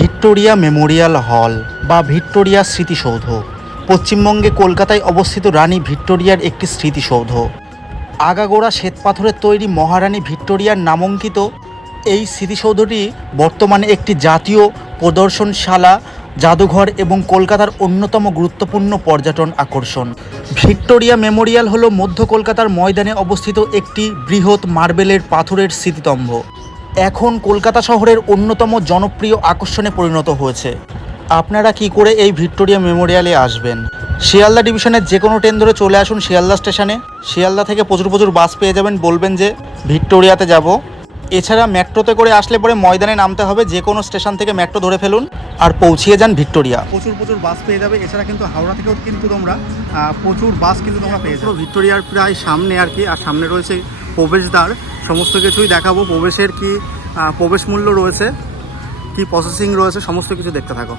Victoria Memorial হল বা Victoria স্মৃতিসৌধ। পশ্চিমবঙ্গে কলকাতায় অবস্থিত রানী ভিক্টোরিয়ার একটি স্মৃতিসৌধ। আগাগোড়া শ্বেতপাথরের তৈরি মহারানী ভিক্টোরিয়ার নামাঙ্কিত এই স্মৃতিসৌধটি বর্তমানে একটি জাতীয় প্রদর্শনশালা, জাদুঘর এবং কলকাতার অন্যতম গুরুত্বপূর্ণ পর্যটন আকর্ষণ। ভিক্টোরিয়া মেমোরিয়াল হল মধ্য কলকাতার ময়দানে অবস্থিত একটি বৃহৎ মার্বেলের পাথরের স্মৃতিতম্ভ এখন কলকাতা শহরের অন্যতম জনপ্রিয় আকর্ষণে পরিণত হয়েছে। আপনারা কি করে এই ভিক্টোরিয়া মেমোরিয়ালে আসবেন? শিয়ালদা ডিভিশনের যে কোনো ট্রেন ধরে চলে আসুন শিয়ালদা স্টেশনে। শিয়ালদা থেকে প্রচুর প্রচুর বাস পেয়ে যাবেন বলবেন যে ভিক্টোরিয়াতে যাব। এছাড়া মেট্রোতে করে আসলে পরে ময়দানে নামতে হবে যে কোনো স্টেশন থেকে মেট্রো ধরে ফেলুন আর পৌঁছিয়ে যান ভিক্টোরিয়া। প্রচুর প্রচুর বাস পেয়ে যাবে এছাড়া কিন্তু হাওড়া থেকেও কিন্তু তোমরা প্রচুর বাস কিন্তু তোমরা পেয়ে যাবে। ভিক্টোরিয়ার প্রায় সামনে আর কি আর সামনে রয়েছে প্রবেশদ্বার। সমস্ত কিছুই দেখাবো। প্রবেশের কি প্রবেশ মূল্য রয়েছে, কি প্রসেসিং রয়েছে, সমস্ত কিছু দেখতে থাকো।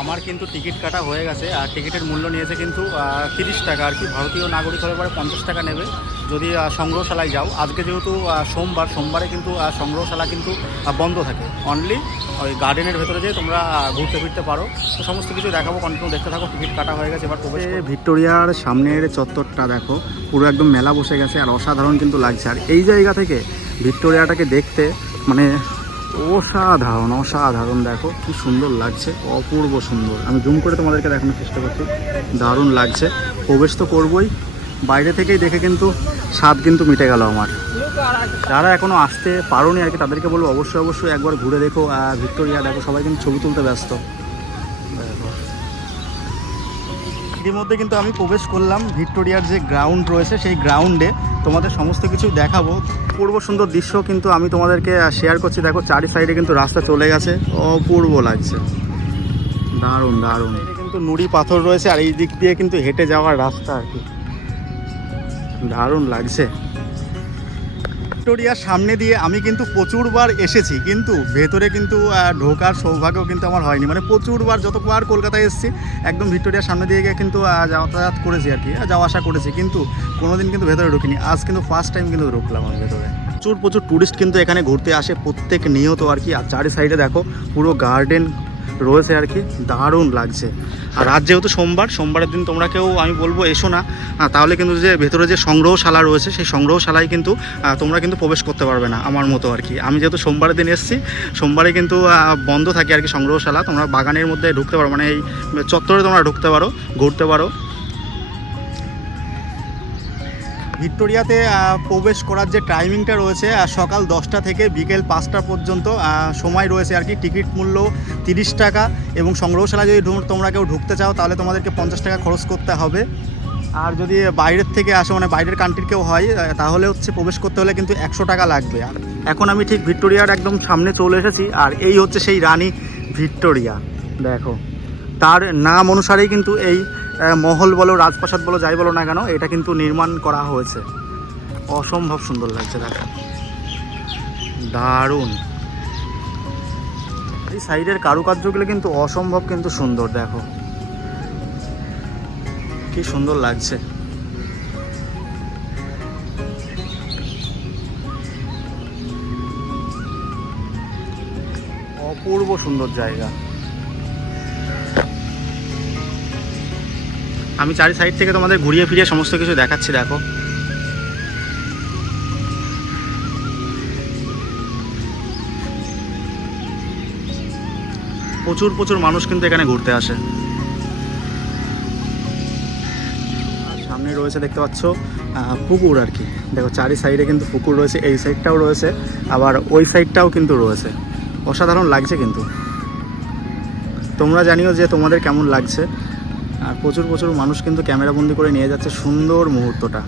আমার কিন্তু টিকিট কাটা হয়ে গেছে, আর টিকিটের মূল্য নিয়েছে কিন্তু তিরিশ টাকা আর কি। ভারতীয় নাগরিক হলে পরে পঞ্চাশ টাকা নেবে। যদি সংগ্রহশালায় যাও, আজকে যেহেতু সোমবার, সোমবারে কিন্তু সংগ্রহশালা কিন্তু বন্ধ থাকে। অনলি ওই গার্ডেনের ভেতরে যেয়ে তোমরা ঘুরতে ফিরতে পারো। তো সমস্ত কিছু দেখাবো কন্টিনিউ দেখতে থাকো টিকিট কাটা হয়ে গেছে, এবার প্রবেশ ভিক্টোরিয়ার সামনের চত্বরটা দেখো, পুরো একদম মেলা বসে গেছে, আর অসাধারণ কিন্তু লাগছে। আর এই জায়গা থেকে ভিক্টোরিয়াটাকে দেখতে মানে অসাধারণ অসাধারণ দেখো, কি সুন্দর লাগছে, অপূর্ব সুন্দর। আমি জুম করে তোমাদেরকে দেখানোর চেষ্টা করছি, দারুণ লাগছে। প্রবেশ তো করবই বাইরে থেকেই দেখে কিন্তু স্বাদ কিন্তু মিটে গেল আমার। যারা এখনও আসতে পারোনি আর কি, তাদেরকে বলব অবশ্যই অবশ্যই একবার ঘুরে দেখো ভিক্টোরিয়া দেখো, সবাই কিন্তু ছবি তুলতে ব্যস্ত। ইতিমধ্যে কিন্তু আমি প্রবেশ করলাম, ভিক্টোরিয়ার যে গ্রাউন্ড রয়েছে সেই গ্রাউন্ডে তোমাদের সমস্ত কিছু দেখাবো। পূর্ব সুন্দর দৃশ্য কিন্তু আমি তোমাদেরকে শেয়ার করছি। দেখো, চারি সাইডে কিন্তু রাস্তা চলে গেছে। অপূর্ব লাগছে। দারুণ দারুণ। কিন্তু নুড়ি পাথর রয়েছে, আর এই দিক দিয়ে কিন্তু হেঁটে যাওয়ার রাস্তা আর কি। দারুণ লাগছে। ভিক্টোরিয়ার সামনে দিয়ে আমি কিন্তু প্রচুরবার এসেছি, কিন্তু ভেতরে কিন্তু ঢোকার সৌভাগ্য কিন্তু আমার হয়নি। মানে প্রচুরবার যতবার কলকাতায় এসেছি, একদম ভিক্টোরিয়ার সামনে দিয়ে গিয়ে কিন্তু যাতায়াত করেছি আর কি যাওয়া আসা করেছি, কিন্তু কোনোদিন কিন্তু ভেতরে ঢুকিনি। আজ কিন্তু ফার্স্ট টাইম কিন্তু ঢুকলাম আমি ভেতরে। প্রচুর প্রচুর ট্যুরিস্ট কিন্তু এখানে ঘুরতে আসে প্রত্যেক নিয়ত আর কি। আর চারি সাইডে দেখো, পুরো গার্ডেন রয়েছে আর কি, দারুণ লাগছে। আর আজ যেহেতু সোমবার, সোমবারের দিন তোমরা কেউ, আমি বলব এসো না। তাহলে কিন্তু যে ভেতরে যে সংগ্রহশালা রয়েছে, সেই সংগ্রহশালায় কিন্তু তোমরা কিন্তু প্রবেশ করতে পারবে না, আমার মতো আর কি। আমি যেহেতু সোমবারের দিন এসেছি, সোমবারে কিন্তু বন্ধ থাকে আর কি সংগ্রহশালা। তোমরা বাগানের মধ্যে ঢুকতে পারো মানে এই চত্বরে তোমরা ঢুকতে পারো, ঘুরতে পারো। ভিক্টোরিয়াতে প্রবেশ করার যে টাইমিংটা রয়েছে সকাল দশটা থেকে বিকেল পাঁচটা পর্যন্ত সময় রয়েছে আর কি। টিকিট মূল্য তিরিশ টাকা এবং সংগ্রহশালা যদি তোমরা কেউ ঢুকতে চাও, তাহলে তোমাদেরকে পঞ্চাশ টাকা খরচ করতে হবে। আর যদি বাইরের থেকে আসে মানে বাইরের কান্ট্রির কেউ হয় তাহলে হচ্ছে প্রবেশ করতে হলে কিন্তু একশো টাকা লাগবে। আর এখন আমি ঠিক ভিক্টোরিয়ার একদম সামনে চলে এসেছি, আর এই হচ্ছে সেই রানী ভিক্টোরিয়া। দেখো, তার নাম অনুসারেই কিন্তু এই মহল বলো, রাজপ্রাসাদ বলো, যাই বলো না কেন, এটা কিন্তু নির্মাণ করা হয়েছে। অসম্ভব সুন্দর লাগছে, দেখা। দারুণ। এই সাইডের কারুকার্যগুলো কিন্তু অসম্ভব কিন্তু সুন্দর, দেখো। কি সুন্দর লাগছে। অপূর্ব সুন্দর জায়গা। আমি চারি সাইড থেকে তোমাদের ঘুরিয়ে ফিরিয়ে সমস্ত কিছু দেখাচ্ছি, দেখো। প্রচুর প্রচুর মানুষ কিন্তু এখানে ঘুরতে আসে। সামনে রয়েছে, দেখতে পাচ্ছ পুকুর আর কি। দেখো, চারি সাইডে কিন্তু পুকুর রয়েছে, এই সাইডটাও রয়েছে, আবার ওই সাইডটাও কিন্তু রয়েছে। অসাধারণ লাগছে কিন্তু। তোমরা জানিও যে তোমাদের কেমন লাগছে। আর প্রচুর প্রচুর মানুষ কিন্তু ক্যামেরাবন্দি করে নিয়ে যাচ্ছে সুন্দর মুহূর্তটা।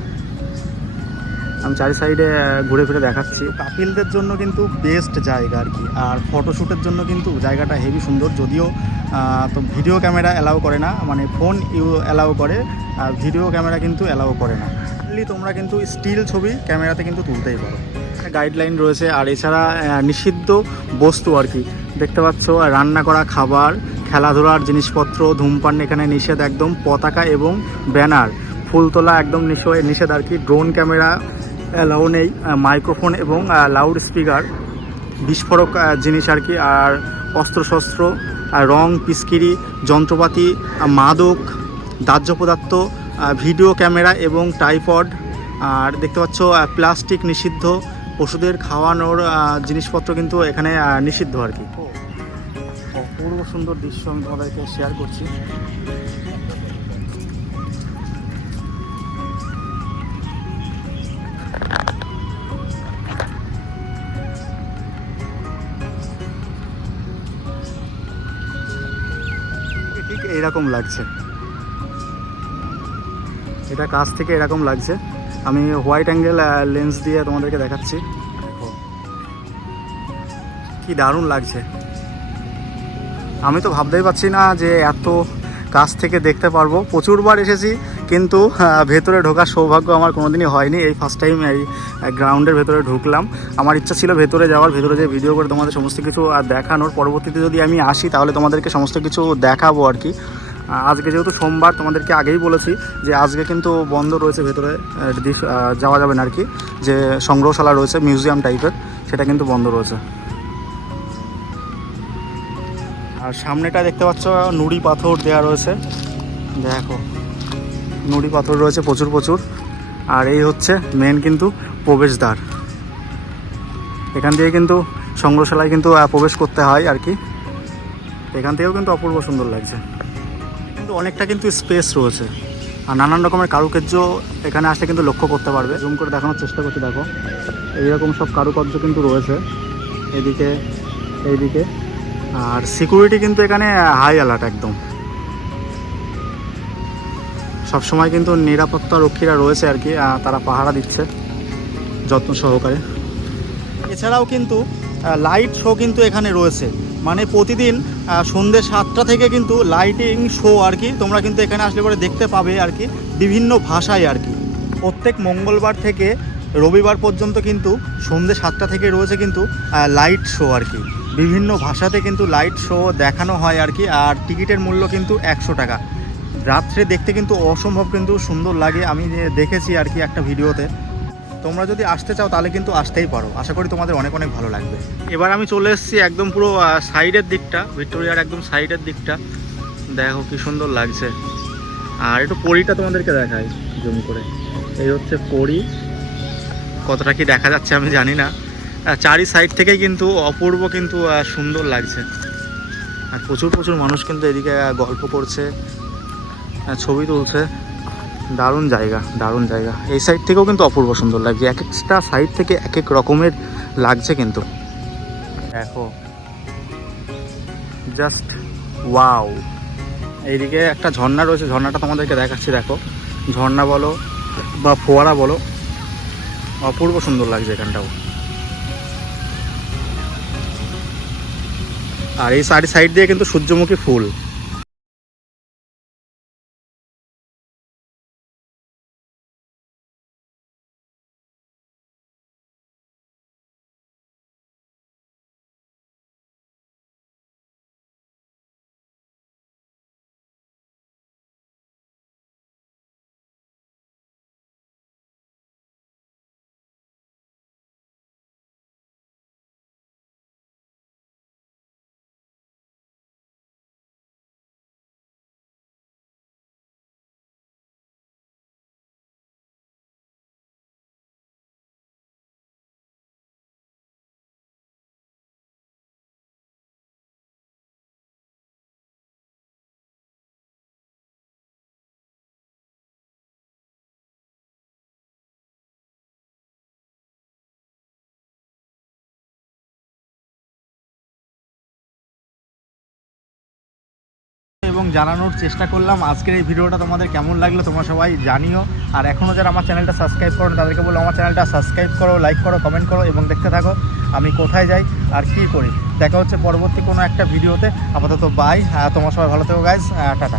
আমি চারি সাইডে ঘুরে ফিরে দেখাচ্ছি। কাপিলদের জন্য কিন্তু বেস্ট জায়গা আর কি। আর ফটোশ্যুটের জন্য কিন্তু জায়গাটা হেভি সুন্দর। যদিও তো ভিডিও ক্যামেরা অ্যালাউ করে না মানে ফোন ইউ অ্যালাউ করে, আর ভিডিও ক্যামেরা কিন্তু অ্যালাউ করে না। তোমরা কিন্তু স্টিল ছবি ক্যামেরাতে কিন্তু তুলতেই পারো। গাইডলাইন রয়েছে। আর এছাড়া নিষিদ্ধ বস্তু আর কি। দেখতে পাচ্ছ রান্না করা খাবার, খেলাধুলার জিনিসপত্র, ধূমপান এখানে নিষেধ একদম, পতাকা এবং ব্যানার। ফুল তোলা একদম নিষে- নিষেধ আর কি ড্রোন ক্যামেরা অ্যালাউ নেই মাইক্রোফোন এবং লাউড স্পিকার বিস্ফোরক জিনিস আর কি, আর অস্ত্রশস্ত্র রং, পিস্কিরি, যন্ত্রপাতি মাদক, দাহ্য পদার্থ ভিডিও ক্যামেরা এবং টাইপড আর দেখতে পাচ্ছ প্লাস্টিক নিষিদ্ধ পশুদের খাওয়ানোর জিনিসপত্র কিন্তু এখানে নিষিদ্ধ আর কি। অপূর্ব সুন্দর দৃশ্য আমি তোমাদেরকে শেয়ার করছি। ঠিক এইরকম লাগছে। এটা কাছ থেকে এরকম লাগছে। আমি হোয়াইট অ্যাঙ্গেল লেন্স দিয়ে তোমাদেরকে দেখাচ্ছি। দেখো। কি দারুণ লাগছে। আমি তো ভাবতেই পারছি না যে এত কাছ থেকে দেখতে পারব। প্রচুরবার এসেছি, কিন্তু ভেতরে ঢোকার সৌভাগ্য আমার কোনোদিনই হয়নি। এই ফার্স্ট টাইম এই গ্রাউন্ডের ভেতরে ঢুকলাম। আমার ইচ্ছা ছিল ভেতরে যাওয়ার, ভেতরে যে ভিডিও করে তোমাদের সমস্ত কিছু আর দেখানোর। পরবর্তীতে যদি আমি আসি, তাহলে তোমাদেরকে সমস্ত কিছু দেখাবো আর কি। আজকে যেহেতু সোমবার, তোমাদেরকে আগেই বলেছি যে আজকে কিন্তু বন্ধ রয়েছে ভেতরে যাওয়া যাবে না আর কি, যে সংগ্রহশালা রয়েছে, মিউজিয়াম টাইপের, সেটা কিন্তু বন্ধ রয়েছে। আর সামনেটা দেখতে পাচ্ছ, নুড়ি পাথর দেওয়া রয়েছে। দেখো, নুড়ি পাথর রয়েছে প্রচুর প্রচুর। আর এই হচ্ছে মেন কিন্তু প্রবেশদ্বার। এখান থেকে কিন্তু সংগ্রহশালায় কিন্তু প্রবেশ করতে হয় আর কি। এখান থেকেও কিন্তু অপূর্ব সুন্দর লাগছে। কিন্তু অনেকটা কিন্তু স্পেস রয়েছে। আর নানান রকমের কারুকার্য এখানে আসলে কিন্তু লক্ষ্য করতে পারবে। জুম করে দেখানোর চেষ্টা করছি, দেখো। এইরকম সব কারুকার্য কিন্তু রয়েছে। এদিকে, এইদিকে। আর সিকিউরিটি কিন্তু এখানে হাই অ্যালার্ট একদম। সবসময় কিন্তু নিরাপত্তা রক্ষীরা রয়েছে আর কি তারা পাহারা দিচ্ছে যত্ন সহকারে। এছাড়াও কিন্তু লাইট শো কিন্তু এখানে রয়েছে। মানে প্রতিদিন সন্ধ্যে সাতটা থেকে কিন্তু লাইটিং শো আর কি তোমরা কিন্তু এখানে আসলে পরে দেখতে পাবে আর কি, বিভিন্ন ভাষায় আর কি। প্রত্যেক মঙ্গলবার থেকে রবিবার পর্যন্ত কিন্তু সন্ধ্যে সাতটা থেকে রয়েছে কিন্তু লাইট শো আর কি। বিভিন্ন ভাষাতে কিন্তু লাইট শো দেখানো হয় আর কি, আর টিকিটের মূল্য কিন্তু একশো টাকা। রাত্রে দেখতে কিন্তু অসম্ভব কিন্তু সুন্দর লাগে। আমি দেখেছি আর কি একটা ভিডিওতে। তোমরা যদি আসতে চাও, তাহলে কিন্তু আসতেই পারো। আশা করি তোমাদের অনেক অনেক ভালো লাগবে। এবার আমি চলে এসেছি একদম পুরো সাইডের দিকটা, ভিক্টোরিয়ার একদম সাইডের দিকটা। দেখো কি সুন্দর লাগছে। আর একটু পরিটা তোমাদেরকে দেখাই, জুম করে। এই হচ্ছে পরি। কতটা কি দেখা যাচ্ছে আমি জানি না। চারি সাইড থেকেই কিন্তু অপূর্ব কিন্তু সুন্দর লাগছে। আর প্রচুর প্রচুর মানুষ কিন্তু এদিকে গল্প করছে ছবি তুলছে। দারুণ জায়গা দারুণ জায়গা। এই সাইড থেকেও কিন্তু অপূর্ব সুন্দর লাগছে। এক একটা সাইড থেকে এক এক রকমের লাগছে কিন্তু। দেখো। জাস্ট ওয়াও এইদিকে একটা ঝর্ণা রয়েছে। ঝর্ণাটা তোমাদেরকে দেখাচ্ছি, দেখো। ঝর্ণা বলো বা ফোয়ারা বলো, অপূর্ব সুন্দর লাগছে এখানটাও। আর এই সাইড সাইড দিয়ে কিন্তু সূর্যমুখী ফুল। এবং জানানোর চেষ্টা করলাম। আজকের এই ভিডিওটা তোমাদের কেমন লাগল তোমরা সবাই জানিও। আর এখনও যারা আমার চ্যানেলটা সাবস্ক্রাইব করো তাদেরকে বলো আমার চ্যানেলটা সাবস্ক্রাইব করো লাইক করো কমেন্ট করো এবং দেখতে থাকো। আমি কোথায় যাই আর কী করি? দেখা হচ্ছে পরবর্তী কোনো একটা ভিডিওতে। আপাতত বাই তোমার সবাই ভালো থেকো গাইজ টাটা।